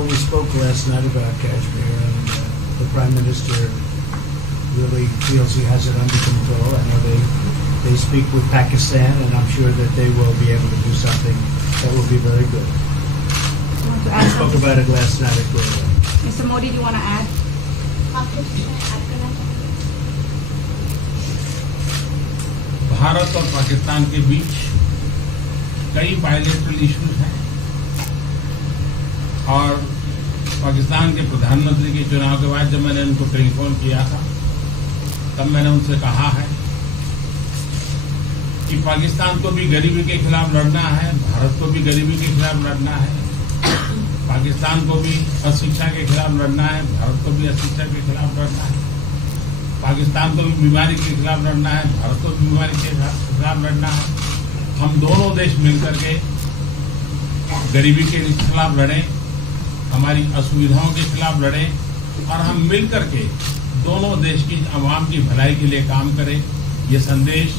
Well, we spoke last night about Kashmir, and the Prime Minister really feels he has it under control. I know they speak with Pakistan, and I'm sure that they will be able to do something that will be very good. We spoke about it last night at Guru. Mr. Modi, do you want to add? Bharat और पाकिस्तान के बीच कई bilateral issues हैं और पाकिस्तान के प्रधानमंत्री के चुनाव के बाद जब मैंने उनको टेलीफोन किया था तब मैंने उनसे कहा है कि पाकिस्तान को भी गरीबी के खिलाफ लड़ना है, भारत को भी गरीबी के खिलाफ लड़ना है, पाकिस्तान को भी अशिक्षा के खिलाफ लड़ना है, भारत को भी अशिक्षा के खिलाफ लड़ना है, पाकिस्तान को भी बीमारी के खिलाफ लड़ना है, भारत को भी बीमारी के खिलाफ लड़ना है। हम दोनों देश मिलकर के गरीबी के खिलाफ लड़ें, हमारी असुविधाओं के खिलाफ लड़ें और हम मिलकर के दोनों देश की आवाम की भलाई के लिए काम करें। ये संदेश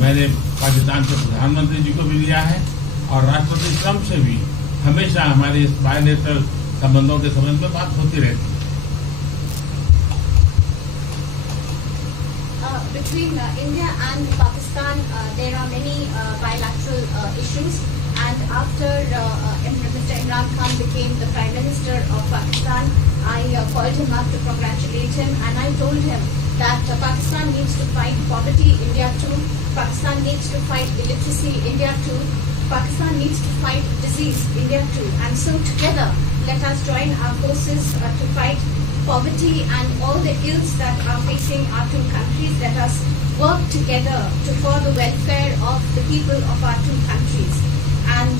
मैंने पाकिस्तान के प्रधानमंत्री जी को भी दिया है और राष्ट्रपति ट्रंप से भी हमेशा हमारे इस बायलैटरल संबंधों के संबंध में बात होती रहती है। Between India and Pakistan, there are many bilateral issues. And after Mr. Imran Khan became the Prime Minister of Pakistan, I called him up to congratulate him, and I told him that Pakistan needs to fight poverty, India too. Pakistan needs to fight illiteracy, India too. Pakistan needs to fight disease, India too. And so together, let us join our forces to fight poverty and all the ills that are facing our two countries. Let us work together for the welfare of the people of our two countries. And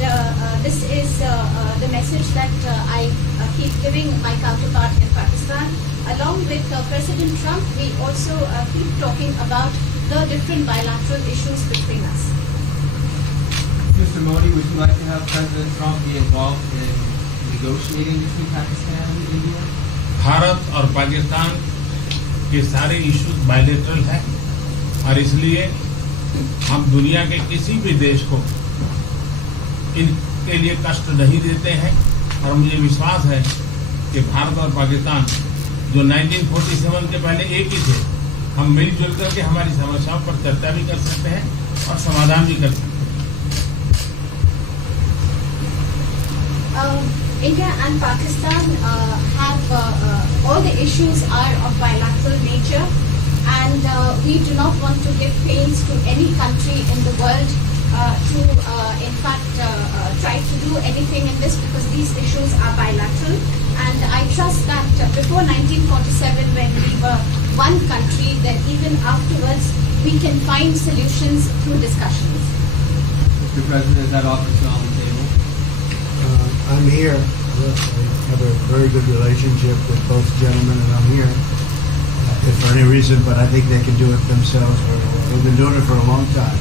this is the message that I keep giving my counterpart in Pakistan. Along with President Trump, we also keep talking about the different bilateral issues between us. Mr. Modi, would you like to have President Trump be involved in negotiating between Pakistan and India? Bharat और पाकिस्तान के सारे issues bilateral हैं और इसलिए हम दुनिया के किसी भी देश को इनके लिए कष्ट नहीं देते हैं और मुझे विश्वास है कि भारत और पाकिस्तान जो 1947 के पहले एक ही थे, हम मिलजुल करके हमारी समस्याओं पर चर्चा भी कर सकते हैं और समाधान भी कर सकते हैं। India and Pakistan have all the issues are of bilateral nature, and we do not want to give pains to any country in the world to in fact try to do anything in this, because these issues are bilateral. And I trust that before 1947, when we were one country, then even afterwards we can find solutions through discussions. Mr. President, is that offer still on the table? I'm here. I have a very good relationship with both gentlemen, and I'm here if for any reason, but I think they can do it themselves very well. They've been doing it for a long time.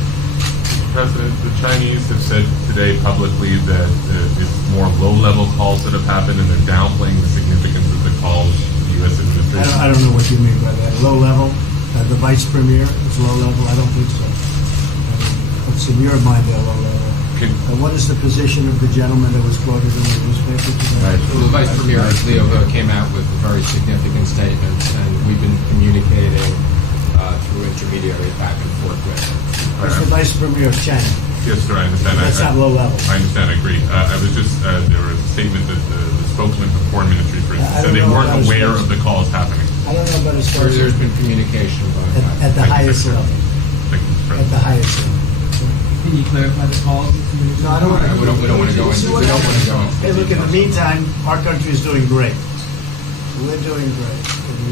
President, the Chinese have said today publicly that it's more low-level calls that have happened, and they're downplaying the significance of the calls to the U.S. administration. I don't know what you mean by that. Low level? The vice premier is low level? I don't think so. What's in your mind, they're low level? What is the position of the gentleman that was quoted in the newspaper today? Well, the Vice Premier, Leo, came out with very significant statements, and we've been communicating through intermediaries back and forth with him. That's the Vice Premier of China. Yes, sir, I understand. That's not low level. I understand, I agree. I was just, there was a statement that the spokesman for the Foreign Ministry, for instance, said they weren't aware of the calls happening. I don't know about his There's been communication at the highest level. Thank you, Mr. At the President. highest level. Can you clarify the calls? No, I don't want to. We don't want to go into. We don't want to go into. Hey, look, in the meantime, our country is doing great. We're doing great.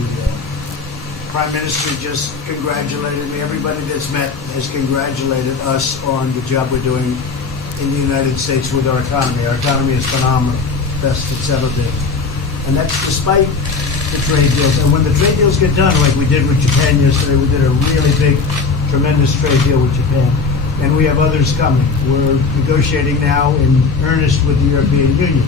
The Prime Minister just congratulated me. Everybody that's met has congratulated us on the job we're doing in the United States with our economy. Our economy is phenomenal, best it's ever been. And that's despite the trade deals. And when the trade deals get done, like we did with Japan yesterday, we did a really big, tremendous trade deal with Japan. And we have others coming. We're negotiating now in earnest with the European Union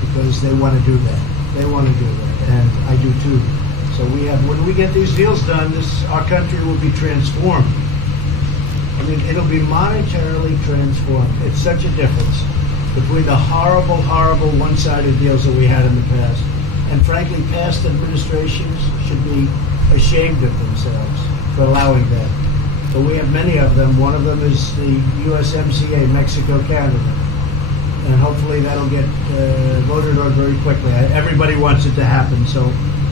because they want to do that. They want to do that, and I do too. So we have. When we get these deals done, our country will be transformed. I mean, it'll be monetarily transformed. It's such a difference between the horrible, horrible one-sided deals that we had in the past. And frankly, past administrations should be ashamed of themselves for allowing that. But we have many of them. One of them is the USMCA, Mexico-Canada. And hopefully that'll get voted on very quickly. Everybody wants it to happen, so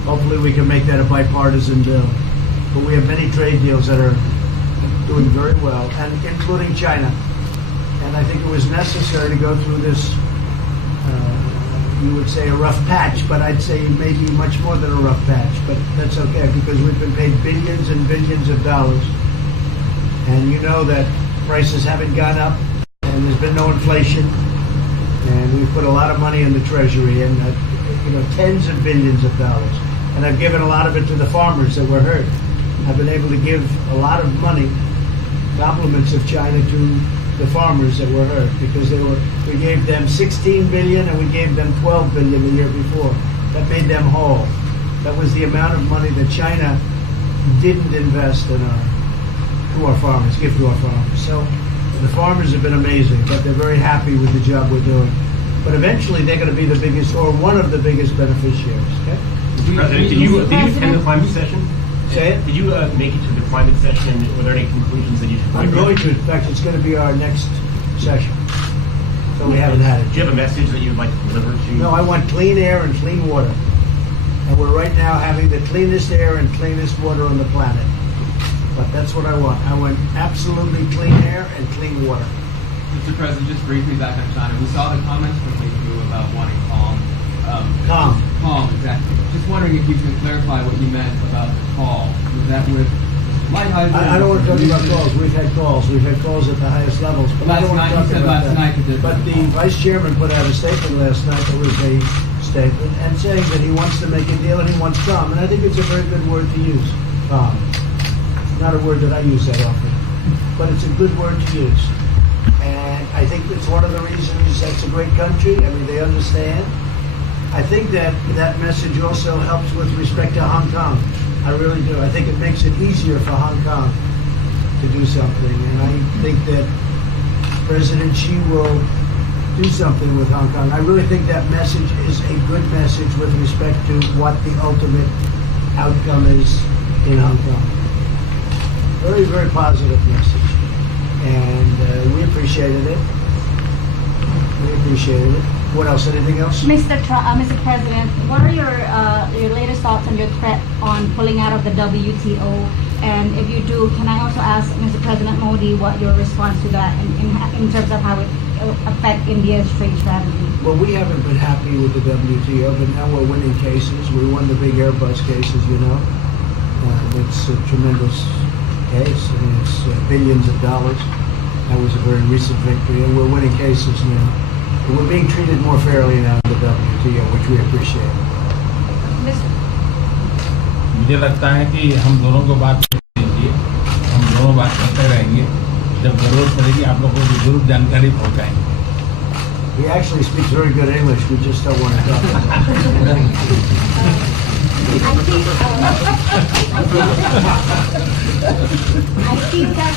hopefully we can make that a bipartisan bill. But we have many trade deals that are doing very well, and including China. And I think it was necessary to go through this, you would say a rough patch, but I'd say maybe much more than a rough patch. But that's okay, because we've been paid billions and billions of dollars. And you know that prices haven't gone up, and there's been no inflation. And we've put a lot of money in the Treasury, and tens of billions of dollars. And I've given a lot of it to the farmers that were hurt. I've been able to give a lot of money, compliments of China, to the farmers that were hurt, because we gave them 16 billion and we gave them 12 billion the year before. That made them whole. That was the amount of money that China didn't invest in to our farmers, give to our farmers. So the farmers have been amazing, but they're very happy with the job we're doing. But eventually they're going to be the biggest, or one of the biggest beneficiaries. Okay? Mr. President, did you attend the climate session? Say it? Did you make it to the climate session? Were there any conclusions that you took away I'm from going it? to. In fact, it's going to be our next session. So we haven't had it. Do you have a message that you'd like to deliver to? No, I want clean air and clean water. And we're right now having the cleanest air and cleanest water on the planet. But that's what I want. I want absolutely clean air and clean water. Mr. President, just briefly back on China, we saw the comments from you about wanting calm. Calm. Calm, exactly. Just wondering if you could clarify what you meant about the call. Was that with light hydrogen? I don't want to talk about calls. We've had calls. We've had calls at the highest levels. But I Last don't want night, to you talk said about last that. night that there- But the vice chairman put out a statement last night that was a statement, and saying that he wants to make a deal and he wants calm. And I think it's a very good word to use, calm. Not a word that I use that often, but it's a good word to use. And I think it's one of the reasons that's a great country. I mean, they understand. I think that that message also helps with respect to Hong Kong. I really do. I think it makes it easier for Hong Kong to do something. And I think that President Xi will do something with Hong Kong. I really think that message is a good message with respect to what the ultimate outcome is in Hong Kong. Very, very positive message. And we appreciated it. We appreciated it. What else? Anything else? Mr. President, what are your latest thoughts on your threat on pulling out of the WTO? And if you do, can I also ask Mr. President Modi what your response to that in terms of how it will affect India's trade strategy? Well, we haven't been happy with the WTO, but now we're winning cases. We won the big Airbus cases, you know. It's a tremendous case. I mean, it's billions of dollars. That was a very recent victory, and we're winning cases now. And we're being treated more fairly now in the WTO, which we appreciate. मुझे लगता है कि हम दोनों को बात कीजिए, हम दोनों बात करते रहेंगे, जब जरूरत पड़ेगी आप लोगों को जरूर जानकारी पहुंचाएंगे। He actually speaks very good English. We just don't want to talk about it. I think that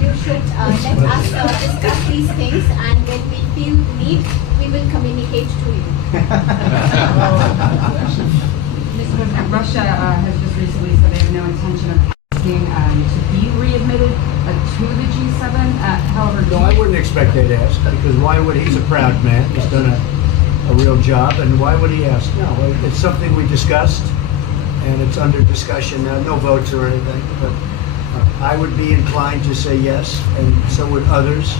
you should let us discuss these things, and when we feel need, we will communicate to you. Mr. President, Russia has just recently said they have no intention of asking to be readmitted to the G7. However, No, I wouldn't expect they'd ask, because why would he's a proud man. He's done a real job, and why would he ask? No, it's something we discussed, and it's under discussion now. No votes or anything, but I would be inclined to say yes, and so would others,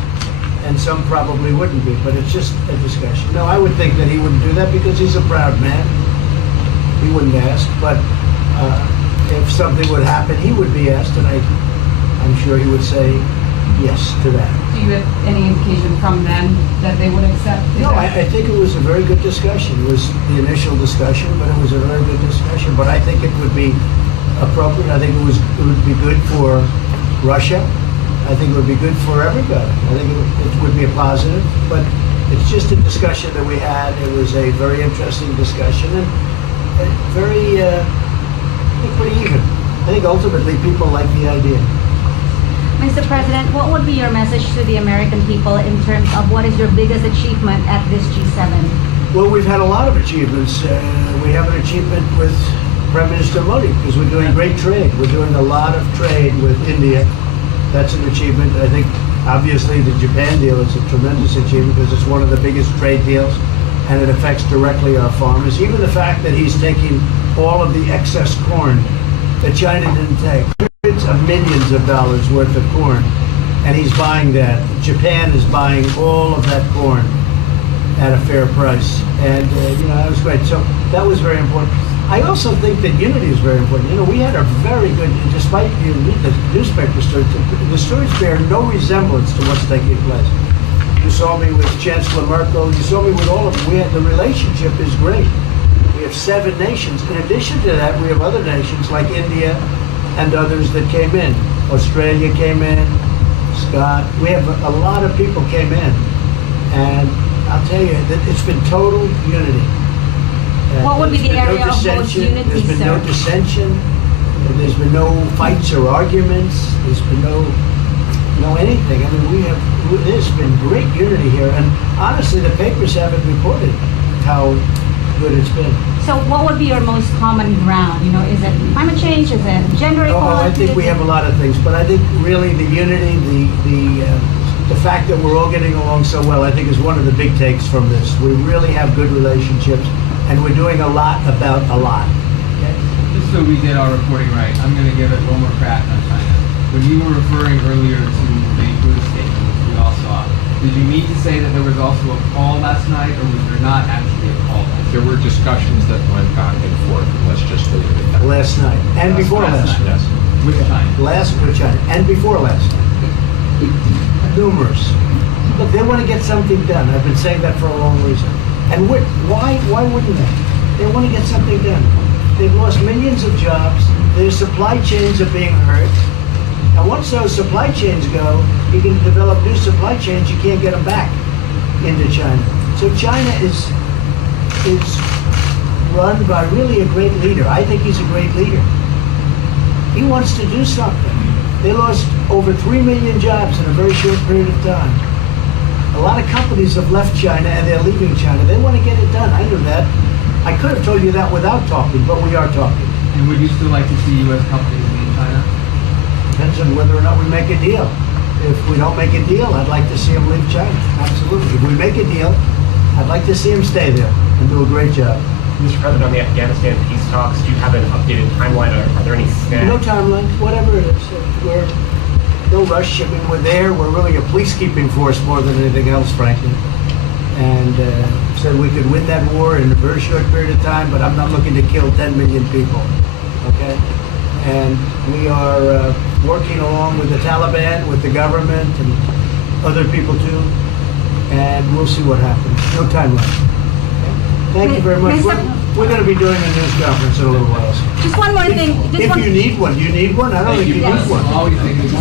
and some probably wouldn't be, but it's just a discussion. No, I would think that he wouldn't do that because he's a proud man. He wouldn't ask, but if something would happen, he would be asked, and I'm sure he would say yes to that. do you have any indication from them that they would accept? No, I think it was a very good discussion. It was the initial discussion, but it was a very good discussion. But I think it would be appropriate. I think it would be good for Russia. I think it would be good for everybody. I think it would be a positive. But it's just a discussion that we had. It was a very interesting discussion and very, I think, pretty even. I think ultimately people like the idea. Mr. President, what would be your message to the American people in terms of what is your biggest achievement at this G7? Well, we've had a lot of achievements. We have an achievement with Prime Minister Modi because we're doing great trade. We're doing a lot of trade with India. That's an achievement. I think, obviously, the Japan deal is a tremendous achievement because it's one of the biggest trade deals and it affects directly our farmers. Even the fact that he's taking all of the excess corn that China didn't take, hundreds of millions of dollars worth of corn, and he's buying that. Japan is buying all of that corn at a fair price, and that was great. So that was very important. I also think that unity is very important. We had a very good, despite you read the newspaper stories, the stories bear no resemblance to what's taking place. You saw me with Chancellor Merkel. You saw me with all of them. The relationship is great. We have 7 nations. In addition to that, we have other nations like India and others that came in. Australia came in, Scott. We have a lot of people came in, and I'll tell you that it's been total unity. What would be the There's been area of most unity, There's been no sir? dissension. There's been no fights or arguments. There's been no anything. I mean, there's been great unity here, and honestly, the papers haven't reported how good it's been. So what would be your most common ground? Is it climate change? Is it gender equality? I think we have a lot of things, but I think really the unity, the fact that we're all getting along so well, I think is one of the big takes from this. We really have good relationships, and we're doing a lot about a lot. Okay? Just so we get our reporting right, I'm going to give it one more crack on China. When you were referring earlier to the food statement, which we all saw, did you mean to say that there was also a call last night, or was there not actually a call last night? There were discussions that went back and forth, and let's just leave it at that. Last night, and before last night. Yes. With China? Last with China, and before last night. Numerous. Look, they want to get something done. I've been saying that for a long reason. And why wouldn't they? They want to get something done. They've lost millions of jobs. Their supply chains are being hurt. And once those supply chains go, you can develop new supply chains. You can't get them back into China. So China is run by really a great leader. I think he's a great leader. He wants to do something. They lost over 3 million jobs in a very short period of time. A lot of companies have left China and they're leaving China. They want to get it done. I knew that. I could have told you that without talking, but we are talking. And would you still like to see U.S. companies leave China? Depends on whether or not we make a deal. If we don't make a deal, I'd like to see them leave China. Absolutely. If we make a deal, I'd like to see them stay there and do a great job. Mr. President, on the Afghanistan peace talks, do you have an updated timeline? Are there any snags? No timeline, whatever it is. We're no rush. I mean, we're there. We're really a peacekeeping force more than anything else, frankly. And said we could win that war in a very short period of time, but I'm not looking to kill 10 million people. Okay? And we are working along with the Taliban, with the government, and other people too. And we'll see what happens. No timeline. Thank you very much. We're going to be doing a news conference in a little while. Just one more thing. If you need one, you need one? I don't think you need one. I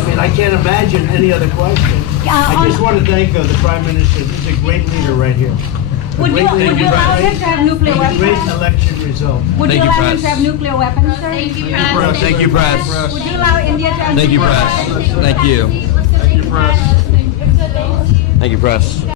mean, I can't imagine any other question. I just want to thank the Prime Minister. He's a great leader right here. Would you allow him to have nuclear Great weapons? election result. Would you allow him to have nuclear weapons, sir? Thank you, Press. Thank you, Press. Would you allow India to have Thank you, nuclear Press. weapons? Thank you. Thank you, Press.